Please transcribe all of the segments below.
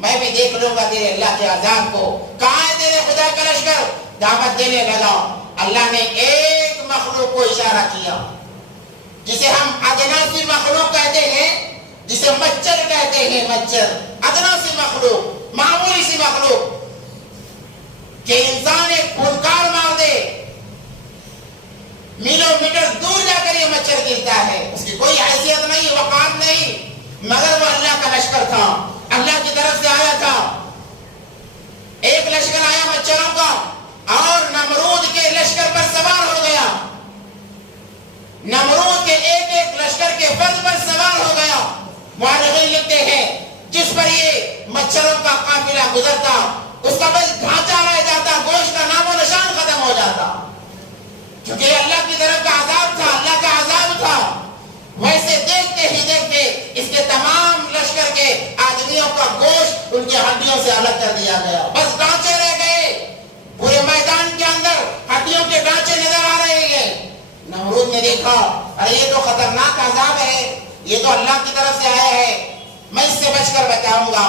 میں بھی دیکھ لوں گا تیرے اللہ کے عذاب کو. کہاں ہے تیرے خدا کا لشکر؟ دعوت دینے لگا. اللہ نے ایک مخلوق کو اشارہ کیا جسے ہم ادنا سی مخلوق کہتے ہیں، جسے مچھر کہتے ہیں. مچھر ادنا سی مخلوق، معمولی سی مخلوق کہ انسان ایک پھنکار مار دے، میلوں میٹر دور جا کر یہ مچھر گرتا ہے. اس کی کوئی حیثیت نہیں، وقار نہیں، مگر وہ اللہ کا لشکر تھا، اللہ کی طرف سے آیا تھا. ایک لشکر آیا مچھروں کا اور نمرود کے لشکر پر سوار ہو گیا. نمرود کے ایک ایک لشکر کے فرد پر سوار ہو گیا. مورخین لکھتے ہیں جس پر یہ مچھروں کا قافلہ گزرتا اس کا بس ڈھانچہ رہ جاتا، گوشت کا نام و نشان ختم ہو جاتا، کیونکہ یہ اللہ کی طرف کا عذاب تھا، اللہ کا عذاب تھا. ویسے دیکھتے ہی دیکھتے اس کے تمام لشکر کے آدمیوں کا گوشت ان کی ہڈیوں سے الگ کر دیا گیا. بس ڈھانچے رہ گئے، پورے میدان کے اندر ہڈیوں کے ڈھانچے نظر آ رہے ہیں. نمرود نے دیکھا ارے یہ تو خطرناک عذاب ہے، یہ تو اللہ کی طرف سے آیا ہے، میں اس سے بچ کر بچاؤں گا.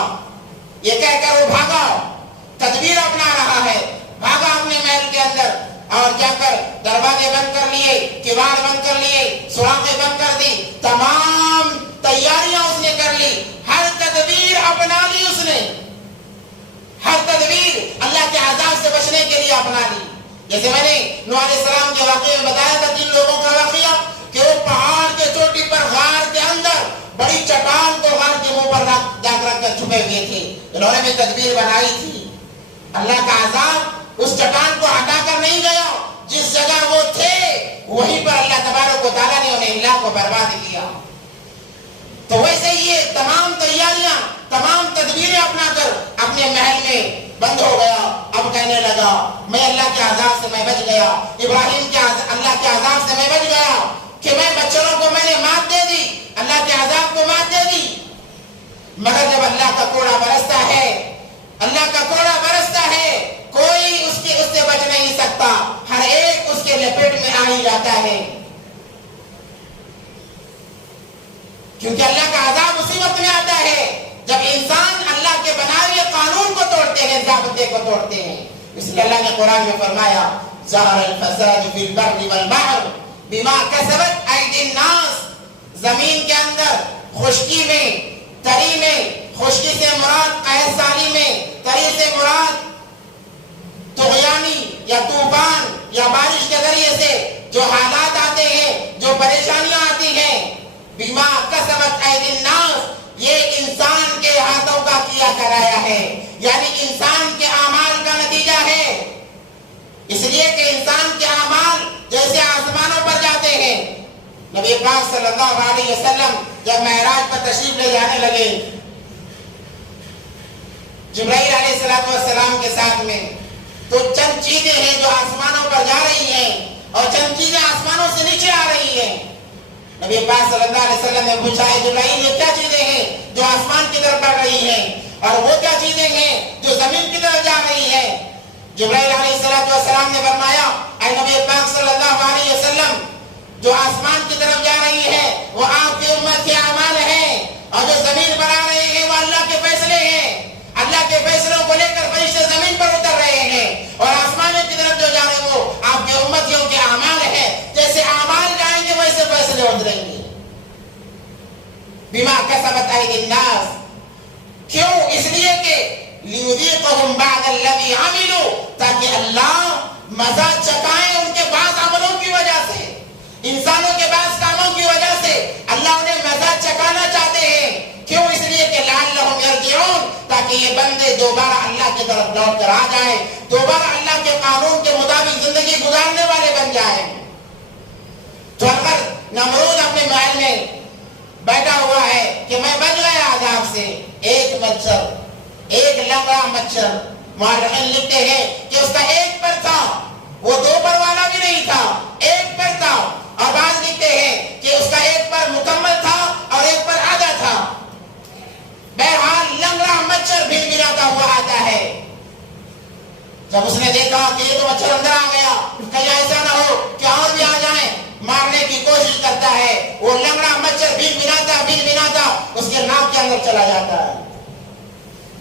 یہ کہہ کر وہ بھاگا، تدبیر اپنا رہا ہے. بھاگا اپنے محل کے اندر اور جا کر دروازے بند کر لیے، کیوار بند کر لیے، سوراخیں بند کر دی. تمام تیاریاں اس نے کر لی، ہر تدبیر اپنا لی. اس نے ہر تدبیر اللہ کے عذاب سے بچنے کے لیے اپنا لی. جیسے میں نے نوح علیہ السلام کے واقعے میں بتایا تھا، 3 لوگوں کا واقعہ کہ وہ پہاڑ کے چوٹی پر غار کے اندر بڑی چٹان کو غار کے منہ پر جا کر چھپے ہوئے تھے. انہوں نے بھی تدبیر بنائی تھی. اللہ کا عذاب اس چٹان کو ہٹا کر نہیں گیا، جس جگہ وہ تھے وہیں پر اللہ تبارک و تعالیٰ نے انہیں اللہ کو برباد کیا. تو ویسے یہ تمام تیاریاں، تمام تدبیریں اپنا کر اپنے محل میں بند ہو گیا. اب کہنے لگا میں اللہ کے عذاب سے میں بچ گیا، ابراہیم کے اللہ کے عذاب سے میں بچ گیا کہ میں مچھروں کو میں نے مات دے دی، اللہ کے عذاب کو مات دے دی. مگر جب اللہ کا کوڑا برستا ہے، اللہ کا کوڑا برستا ہے، کوئی اس سے بچ نہیں سکتا، ہر ایک اس کے لپیٹ میں آ ہی جاتا ہے. کیونکہ اللہ کا عذاب اسی وقت میں آتا ہے جب انسان اللہ کے بنائے ہوئے قانون کو توڑتے ہیں، ضابطے کو توڑتے ہیں. اس لیے اللہ نے قرآن میں فرمایا ظہر الفساد فی البر والبحر بما کسبت ایدی الناس. زمین کے اندر خشکی میں، تری میں، خشکی سے مراد قحط سالی میں، تری سے مراد طغیانی یا طوفان یا بارش کے ذریعے سے جو حالات آتے ہیں، جو پریشانیاں آتی ہیں، بما کسبت ایدی الناس، یہ انسان کے ہاتھوں کا کیا کرایا ہے، یعنی انسان کے اعمال کا نتیجہ ہے. اس لیے کہ انسان کے اعمال جیسے آسمانوں پر جاتے ہیں. نبی پاک صلی اللہ علیہ وسلم جب معراج پر تشریف لے جانے لگے جبرائیل علیہ السلام کے ساتھ میں، تو چند چیزیں ہیں جو آسمانوں پر جا رہی ہیں اور چند چیزیں آسمانوں سے نیچے آ رہی ہیں. نبی پاک صلی اللہ علیہ وسلم نے پوچھا ہے جبرائیل یہ کیا چیزیں ہیں جو آسمان کی طرف بڑھ رہی ہیں اور وہ کیا چیزیں ہیں جو زمین کی طرف جا رہی ہیں؟ جبرائیل علیہ السلام نے فرمایا اے نبی پاک صلی اللہ علیہ وسلم، جو آسمان کی طرف جا رہی ہے وہ آپ کی امت کے اعمال ہیں، اور جو زمین پر آ رہے ہیں وہ اللہ کے فیصلے ہیں. اللہ کے فیصلوں کو لے کر فرشتے زمین پر اتر رہے ہیں، اور آسمانوں کی طرف جو جا رہے ہیں وہ آپ کے امتیوں کے اعمال ہیں. جیسے اعمال جائیں گے ویسے فیصلے اتریں گے. بما کسبت ایدی الناس، کیوں؟ اس لیے کہ لیذیقہم بعد الذی عملوا، تاکہ اللہ مزہ چکائیں ان کے بعض عملوں کی وجہ سے، انسانوں کے بعض کاموں کی وجہ سے اللہ انہیں مزہ چکانا چاہتے ہیں. کیوں؟ اس لیے کہ لعلہم یرجعون، تاکہ یہ بندے دوبارہ اللہ کی طرف لوٹ کر آ جائیں، دوبارہ اللہ کے قانون کے مطابق زندگی گزارنے والے بن جائیں. تو اگر نمرود اپنے محل میں بیٹھا ہوا ہے کہ میں بچ گیا عذاب سے، ایک مچھر، ایک لنگڑا مچھر، مورخین لکھتے ہیں کہ اس کا ایک پر تھا، وہ 2 پر والا بھی نہیں تھا، ایک پر تھا. اور بعض لکھتے ہیں کہ اس کا ایک پر مکمل تھا اور ایک پر آدھا تھا. بہرحال لنگڑا مچھر بھی ملاتا ہوا آتا ہے. جب اس نے دیکھا کہ یہ تو مچھر اندر آ گیا، کہیں ایسا نہ ہو کہ اور بھی آ جائیں، مارنے کی کوشش کرتا ہے. وہ لنگڑا مچھر بھی ملاتا اس کے ناک کے اندر چلا جاتا ہے.